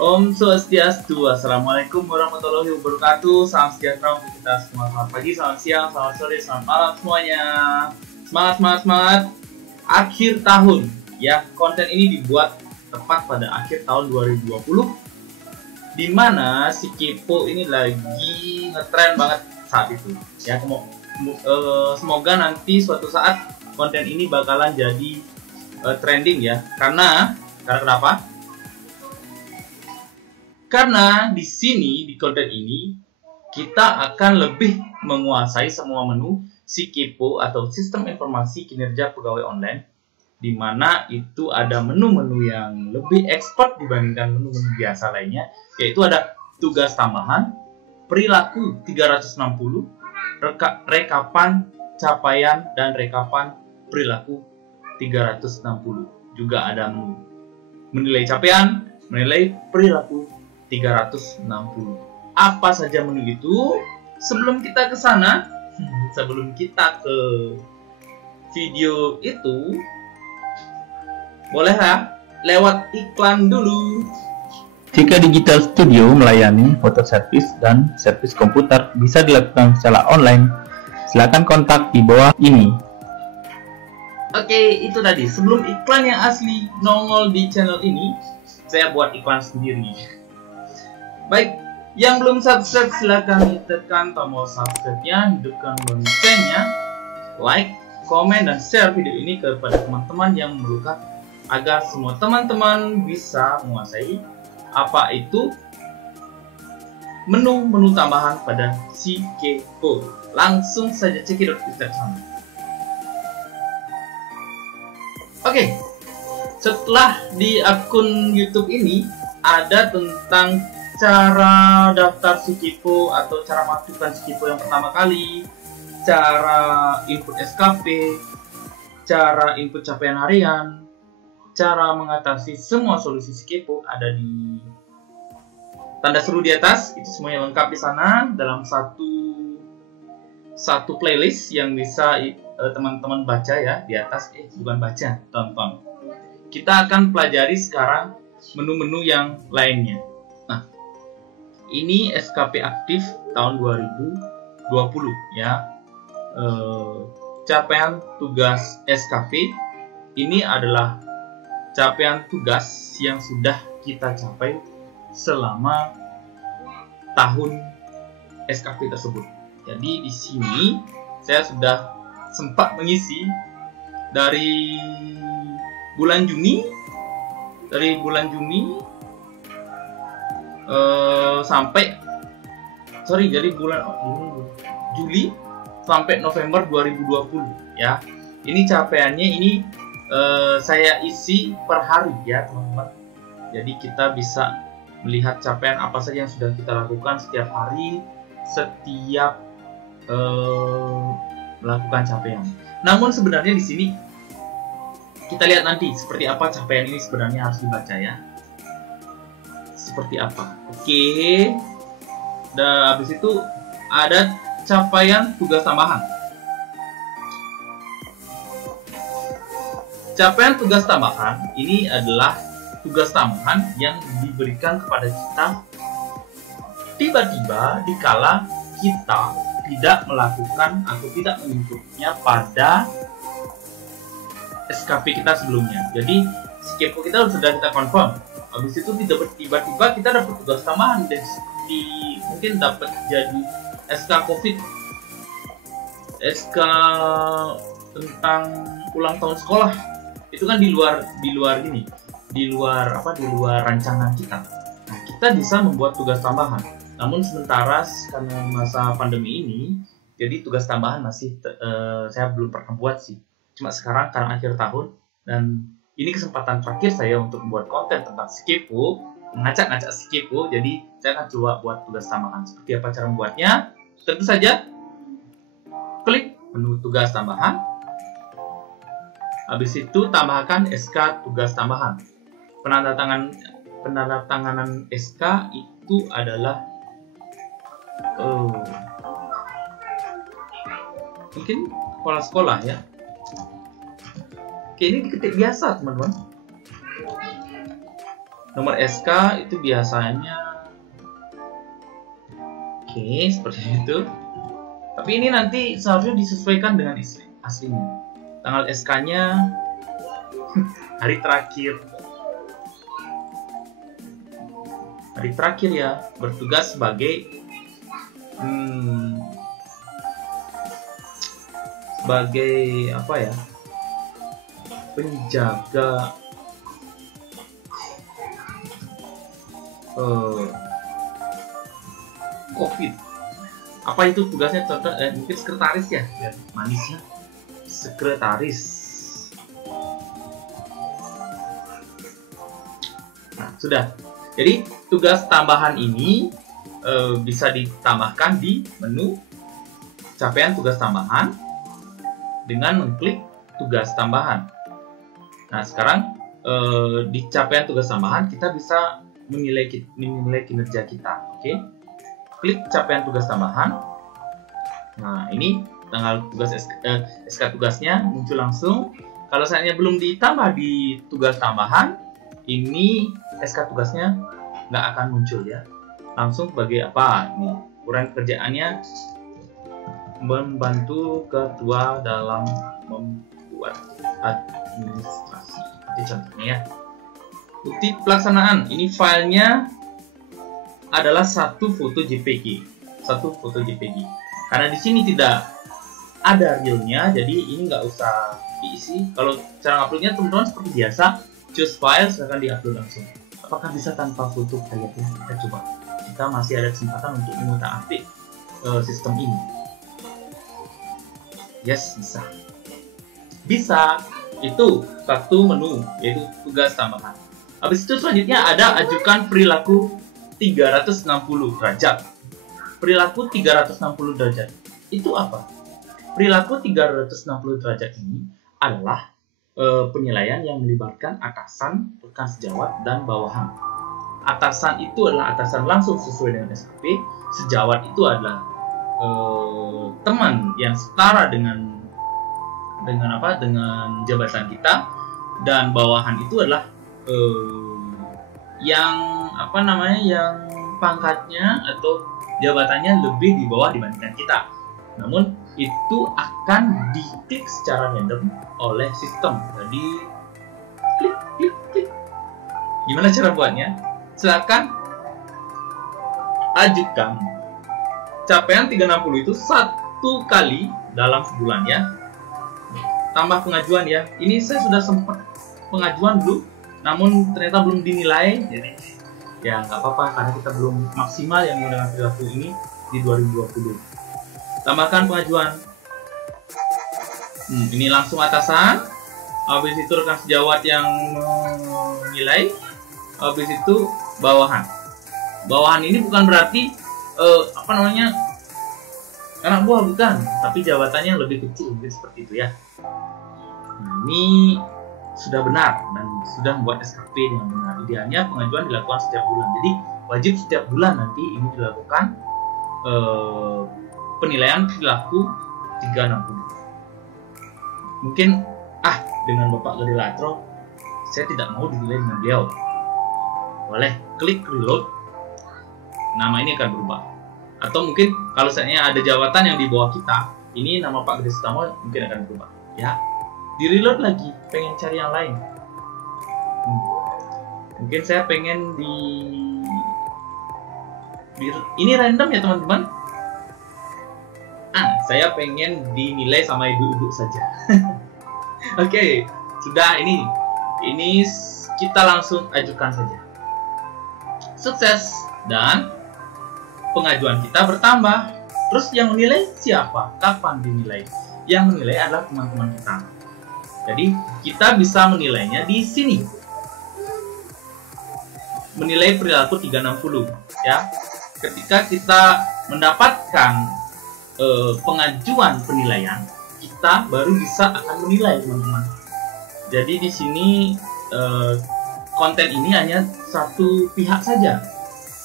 Om Swastiastu, Assalamualaikum warahmatullahi wabarakatuh. Salam sejahtera untuk kita semua. Selamat pagi, selamat siang, selamat sore, selamat malam semuanya. Semangat, semangat, semangat. Akhir tahun, ya. Konten ini dibuat tepat pada akhir tahun 2020, dimana si Kepo ini lagi ngetren banget saat itu. Ya, semoga nanti suatu saat konten ini bakalan jadi trending ya. Karena kenapa? Karena di sini, di konten ini, kita akan lebih menguasai semua menu si Kepo atau Sistem Informasi Kinerja Pegawai Online, di mana itu ada menu-menu yang lebih expert dibandingkan menu-menu biasa lainnya, yaitu ada tugas tambahan, perilaku 360, rekapan capaian dan rekapan perilaku 360. Juga ada menu menilai capaian, menilai perilaku 360. Apa saja menu itu? Sebelum kita ke sana, sebelum kita ke video itu, bolehlah lewat iklan dulu. Jika Digital Studio melayani foto servis dan servis komputer bisa dilakukan secara online, silakan kontak di bawah ini. Oke, itu tadi. Sebelum iklan yang asli nongol di channel ini, saya buat iklan sendiri. Baik, yang belum subscribe silakan tekan tombol subscribe-nya, hidupkan loncengnya, like, komen, dan share video ini kepada teman-teman yang memerlukan agar semua teman-teman bisa menguasai apa itu menu-menu tambahan pada si Kepo. Langsung saja cekidot kita sana. Oke, setelah di akun YouTube ini ada tentang cara daftar si Kepo atau cara masukkan si Kepo yang pertama kali, cara input SKP, cara input capaian harian, cara mengatasi semua solusi si Kepo ada di tanda seru di atas. Itu semuanya lengkap di sana dalam satu playlist yang bisa teman-teman baca ya di atas. Bukan baca, tonton. Kita akan pelajari sekarang menu-menu yang lainnya. Nah, ini SKP aktif tahun 2020 ya. Capaian tugas SKP ini adalah capaian tugas yang sudah kita capai selama tahun SKP tersebut. Jadi di sini saya sudah sempat mengisi dari bulan Juni, dari bulan Juli sampai November 2020 ya. Ini capaiannya ini saya isi per hari ya teman-teman. Jadi kita bisa melihat capaian apa saja yang sudah kita lakukan setiap hari, setiap melakukan capaian. Namun sebenarnya di sini kita lihat nanti seperti apa capaian ini sebenarnya harus dibaca ya. Seperti apa? Oke. Dan habis itu ada capaian tugas tambahan. Capaian tugas tambahan ini adalah tugas tambahan yang diberikan kepada kita tiba-tiba dikala kita tidak melakukan atau tidak menginputnya pada SKP kita sebelumnya. Jadi si Kepo kita sudah kita confirm. Habis itu tiba-tiba kita dapat tugas tambahan dan mungkin dapat jadi SK COVID, SK tentang ulang tahun sekolah. Itu kan di luar rancangan kita. Nah, kita bisa membuat tugas tambahan. Namun sementara karena masa pandemi ini, jadi tugas tambahan masih saya belum pernah buat sih. Cuma sekarang karena akhir tahun dan ini kesempatan terakhir saya untuk membuat konten tentang si Kepo, ngacak-ngacak si Kepo. Jadi saya akan coba buat tugas tambahan. Seperti apa cara membuatnya? Tentu saja klik menu tugas tambahan. Habis itu tambahkan SK tugas tambahan. Penandatanganan SK itu adalah mungkin kepala sekolah ya. Oke, ini diketik biasa teman-teman. Nomor SK itu biasanya oke, seperti itu. Tapi ini nanti seharusnya disesuaikan dengan aslinya. Tanggal SK-nya hari terakhir. Hari terakhir ya, bertugas sebagai sebagai apa ya? Penjaga COVID. Apa itu tugasnya? Contoh, mungkin sekretaris ya, biar manisnya sekretaris. Nah, sudah. Jadi tugas tambahan ini bisa ditambahkan di menu capaian tugas tambahan dengan mengklik tugas tambahan. Nah, sekarang di capaian tugas tambahan kita bisa menilai kinerja kita. Oke, klik capaian tugas tambahan. Nah, ini tanggal tugas SK tugasnya muncul langsung. Kalau seandainya belum ditambah di tugas tambahan, ini SK tugasnya nggak akan muncul ya. Langsung sebagai apa? Nih, uraian kerjaannya membantu ketua dalam membuat administrasi. Itu contohnya ya. Bukti pelaksanaan. Ini filenya adalah satu foto JPG. Karena di sini tidak ada realnya, jadi ini nggak usah diisi. Kalau cara uploadnya teman-teman seperti biasa, choose file, silahkan diupload langsung. Apakah bisa tanpa foto kayaknya? Kita coba. Kita masih ada kesempatan untuk mengutak-atik sistem ini. Yes, bisa. Bisa. Itu satu menu, yaitu tugas tambahan. Habis itu selanjutnya ada ajukan perilaku 360 derajat. Perilaku 360 derajat. Itu apa? Perilaku 360 derajat ini adalah penilaian yang melibatkan atasan, rekan sejawat, dan bawahan. Atasan itu adalah atasan langsung sesuai dengan SKP. Sejawat itu adalah teman yang setara dengan jabatan kita, dan bawahan itu adalah yang pangkatnya atau jabatannya lebih di bawah dibandingkan kita. Namun itu akan diklik secara random oleh sistem. Jadi klik. Gimana cara buatnya? Silakan ajukan capaian 360 itu satu kali dalam sebulan ya. Tambah pengajuan ya. Ini saya sudah sempat pengajuan dulu, namun ternyata belum dinilai. Jadi ya nggak apa-apa karena kita belum maksimal yang menggunakan perilaku ini di 2020. Tambahkan pengajuan. Ini langsung atasan. Habis itu rekan sejawat yang menilai. Habis itu bawahan. Bawahan ini bukan berarti anak buah, bukan, tapi jabatannya lebih kecil, mungkin seperti itu ya. Nah, ini sudah benar dan sudah membuat SKP dengan benar. Idealnya pengajuan dilakukan setiap bulan. Jadi wajib setiap bulan nanti ini dilakukan penilaian perilaku 360. Mungkin dengan Bapak Gadilatro saya tidak mau dinilai dengan beliau. Boleh klik reload, nama ini akan berubah. Atau mungkin kalau seandainya ada jabatan yang di bawah kita, ini nama Pak Gede Sutamo mungkin akan berubah ya. Di reload lagi, pengen cari yang lain. Mungkin saya pengen ini random ya teman-teman. Saya pengen dinilai sama ibu-ibu saja. Oke, sudah ini kita langsung ajukan saja. Sukses dan pengajuan kita bertambah. Terus yang menilai siapa? Kapan dinilai? Yang menilai adalah teman-teman kita. Jadi kita bisa menilainya di sini. Menilai perilaku 360 ya. Ketika kita mendapatkan pengajuan penilaian, kita baru bisa akan menilai teman-teman. Jadi di sini konten ini hanya satu pihak saja.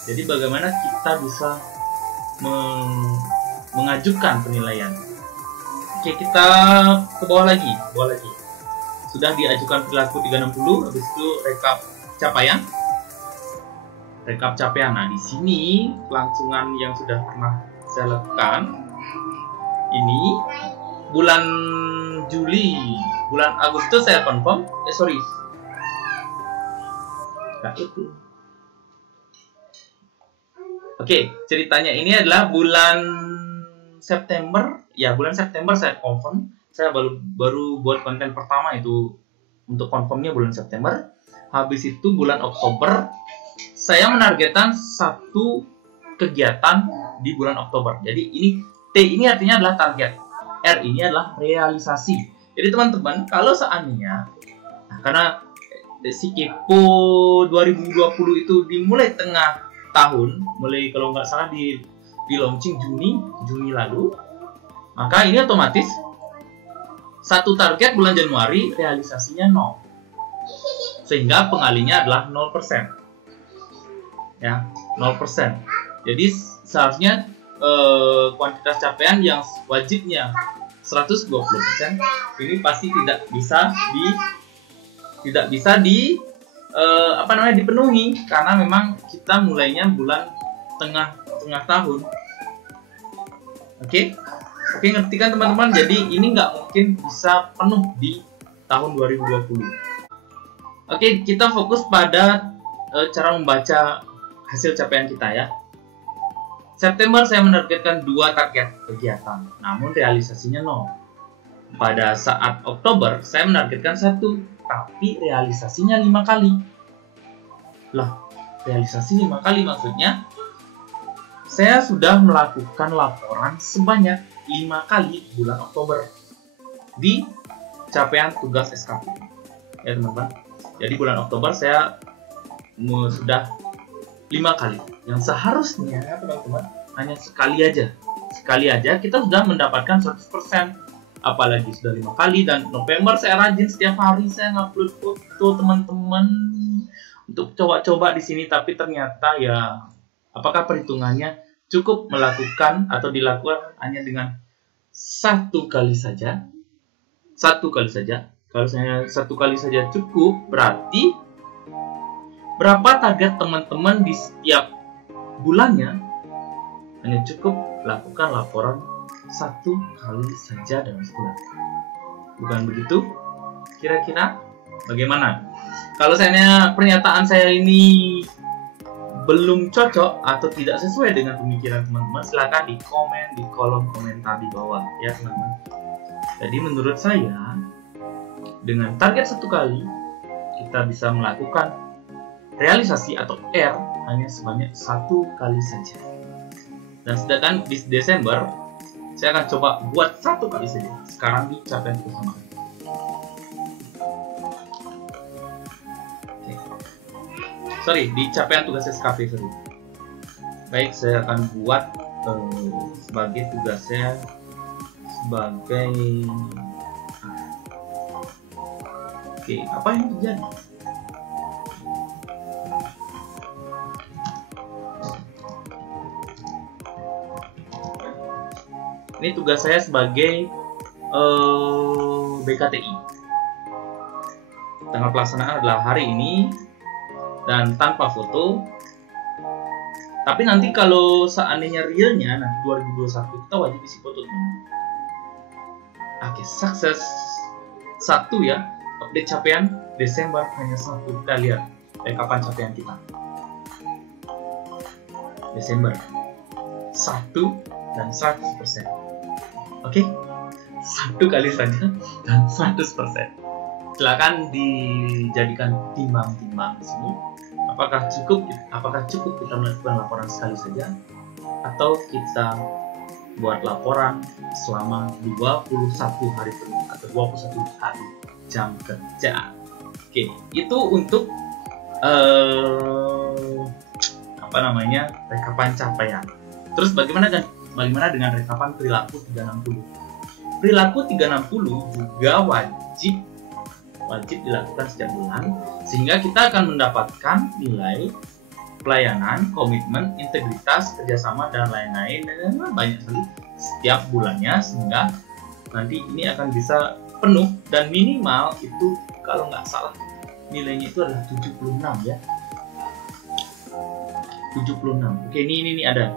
Jadi bagaimana kita bisa mengajukan penilaian. Oke, kita ke bawah lagi. Sudah diajukan perilaku 360, habis itu rekap capaian. rekap capaian. Nah, di sini kelangsungan yang sudah pernah saya lakukan ini bulan Juli, bulan Agustus saya confirm. Oke, ceritanya ini adalah bulan September. Ya, bulan September saya confirm. Saya baru buat konten pertama itu untuk confirmnya bulan September. Habis itu bulan Oktober saya menargetkan satu kegiatan di bulan Oktober. Jadi ini T ini artinya adalah target, R ini adalah realisasi. Jadi teman-teman, kalau seandainya karena si Kepo 2020 itu dimulai tengah tahun, mulai kalau nggak salah di launching Juni lalu, maka ini otomatis satu target bulan Januari realisasinya 0, sehingga pengalinya adalah 0%. Ya, 0%. Jadi seharusnya kuantitas capaian yang wajibnya 120% ini pasti tidak bisa dipenuhi, karena memang kita mulainya bulan tengah tahun. Oke, ngerti kan teman-teman? Jadi ini nggak mungkin bisa penuh di tahun 2020. Oke, kita fokus pada cara membaca hasil capaian kita ya. September saya menargetkan 2 target kegiatan, namun realisasinya 0. Pada saat Oktober saya menargetkan 1, tapi realisasinya 5 kali. Lah, realisasi 5 kali maksudnya saya sudah melakukan laporan sebanyak 5 kali bulan Oktober di capaian tugas SKP. Ya teman-teman. Jadi bulan Oktober saya sudah 5 kali. Yang seharusnya teman-teman hanya sekali aja kita sudah mendapatkan 100%. Apalagi sudah 5 kali, dan November saya rajin setiap hari saya ngupload foto teman-teman untuk coba-coba di sini, tapi ternyata ya apakah perhitungannya cukup melakukan atau dilakukan hanya dengan 1 kali saja? 1 kali saja. Kalau saya 1 kali saja cukup, berarti berapa target teman-teman di setiap bulannya? Hanya cukup lakukan laporan 1 kali saja dalam sebulan. Bukan begitu? Kira-kira bagaimana? Kalau pernyataan saya ini belum cocok atau tidak sesuai dengan pemikiran teman-teman, silakan di komen di kolom komentar di bawah ya teman-teman. Jadi menurut saya dengan target 1 kali kita bisa melakukan realisasi atau R hanya sebanyak 1 kali saja. Dan sedangkan di Desember saya akan coba buat 1 kali saja. Sekarang di capaian bersama. Di capaian tugas SKP sorry. Baik, saya akan buat sebagai tugasnya sebagai apa yang terjadi? Ini tugas saya sebagai BKTI. Tanggal pelaksanaan adalah hari ini dan tanpa foto. Tapi nanti kalau seandainya realnya nanti 2021 kita wajib isi foto teman-teman. Oke, sukses 1 ya. Update capaian Desember hanya 1. Kita lihat kapan capaian kita. Desember 1 dan 100%. Oke, 1 kali saja dan 100%. Silakan dijadikan timbang-timbang di sini. Apakah cukup kita melakukan laporan sekali saja, atau kita buat laporan selama 21 hari penuh atau 21 hari jam kerja. Oke, itu untuk rekapan capaian. Terus bagaimana dengan rekapan perilaku 360? Perilaku 360 juga wajib dilakukan setiap bulan, sehingga kita akan mendapatkan nilai pelayanan, komitmen, integritas, kerjasama, dan lain-lain, dan banyak sekali setiap bulannya, sehingga nanti ini akan bisa penuh, dan minimal itu kalau nggak salah nilainya itu adalah 76 ya. 76. Oke, ini ada.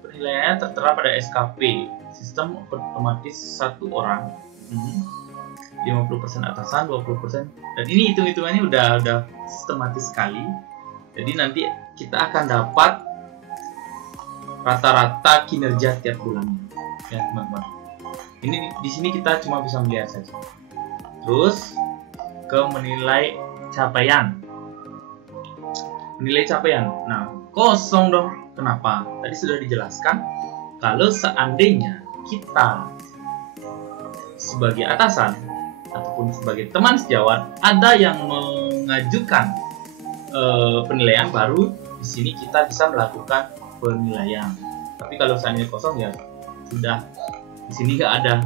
Penilaiannya tertera pada SKP, sistem otomatis satu orang. 50% atasan, 20%. Dan ini hitung-hitungannya udah sistematis sekali. Jadi nanti kita akan dapat rata-rata kinerja tiap bulannya, ya teman-teman. Ini di sini kita cuma bisa melihat saja. Terus ke menilai capaian. Menilai capaian. Nah, kosong dong. Kenapa? Tadi sudah dijelaskan kalau seandainya kita sebagai atasan ataupun sebagai teman sejawat ada yang mengajukan penilaian baru, di sini kita bisa melakukan penilaian. Tapi kalau seandainya kosong ya sudah, di sini nggak ada.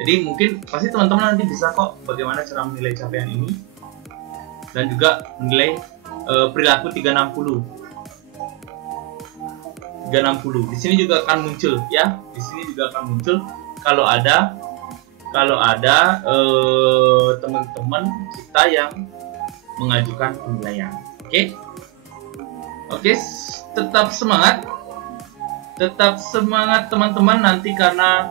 Jadi mungkin pasti teman-teman nanti bisa kok bagaimana cara menilai capaian ini dan juga menilai perilaku 360. Di sini juga akan muncul ya. Di sini juga akan muncul kalau ada teman-teman kita yang mengajukan penilaian. Oke, tetap semangat teman-teman nanti, karena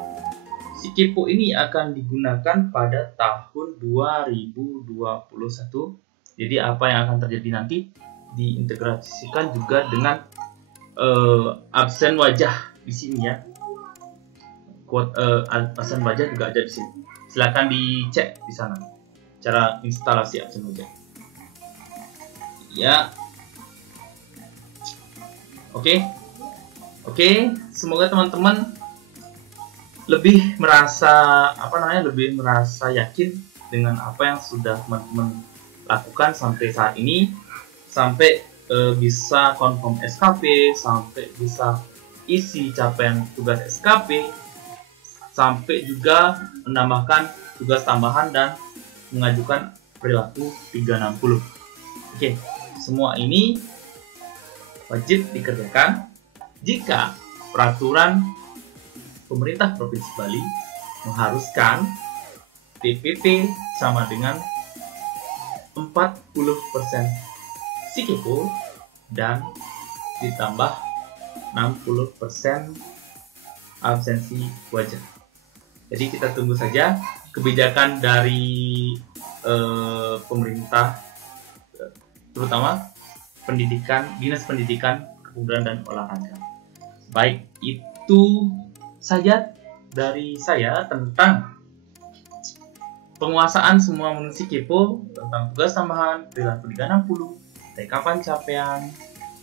si Kepo ini akan digunakan pada tahun 2021. Jadi apa yang akan terjadi nanti diintegrasikan juga dengan absen wajah di sini ya. Absen wajah juga ada di sini. Silakan dicek di sana cara instalasi absen wajah. Ya. Oke, semoga teman-teman lebih merasa lebih merasa yakin dengan apa yang sudah teman-teman lakukan sampai saat ini, sampai bisa confirm SKP, sampai bisa isi capaian tugas SKP, sampai juga menambahkan tugas tambahan dan mengajukan perilaku 360. Oke, semua ini wajib dikerjakan jika peraturan pemerintah Provinsi Bali mengharuskan TPP sama dengan 40% si Kepo dan ditambah 60% absensi wajar. Jadi kita tunggu saja kebijakan dari pemerintah, terutama Dinas Pendidikan, Kepemudaan dan Olahraga. Baik, itu saja dari saya tentang penguasaan semua menu si Kepo, tentang tugas tambahan, perilaku 360, kapan capaian,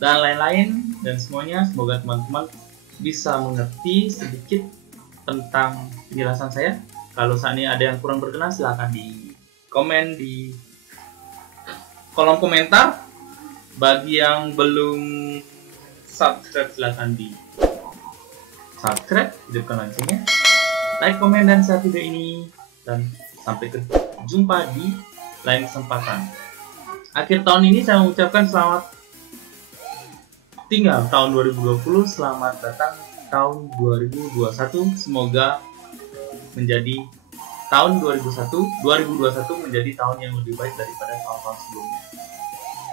dan lain-lain, dan semuanya. Semoga teman-teman bisa mengerti sedikit tentang penjelasan saya. Kalau seandainya ada yang kurang berkenan, silahkan di komen di kolom komentar. Bagi yang belum subscribe, silahkan di subscribe, hidupkan loncengnya, like, komen, dan share video ini, dan sampai jumpa di lain kesempatan. Akhir tahun ini saya mengucapkan selamat tinggal tahun 2020, selamat datang tahun 2021. Semoga menjadi tahun 2021 menjadi tahun yang lebih baik daripada tahun-tahun sebelumnya.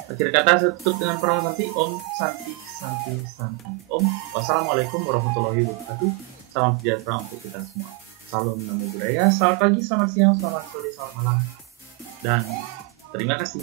Akhir kata saya tutup dengan pranama santi. Om Santi Santi Santi. Om. Wassalamualaikum warahmatullahi wabarakatuh. Salam sejahtera untuk kita semua. Salam namo budaya. Selamat pagi, selamat siang, selamat sore, selamat malam. Dan terima kasih.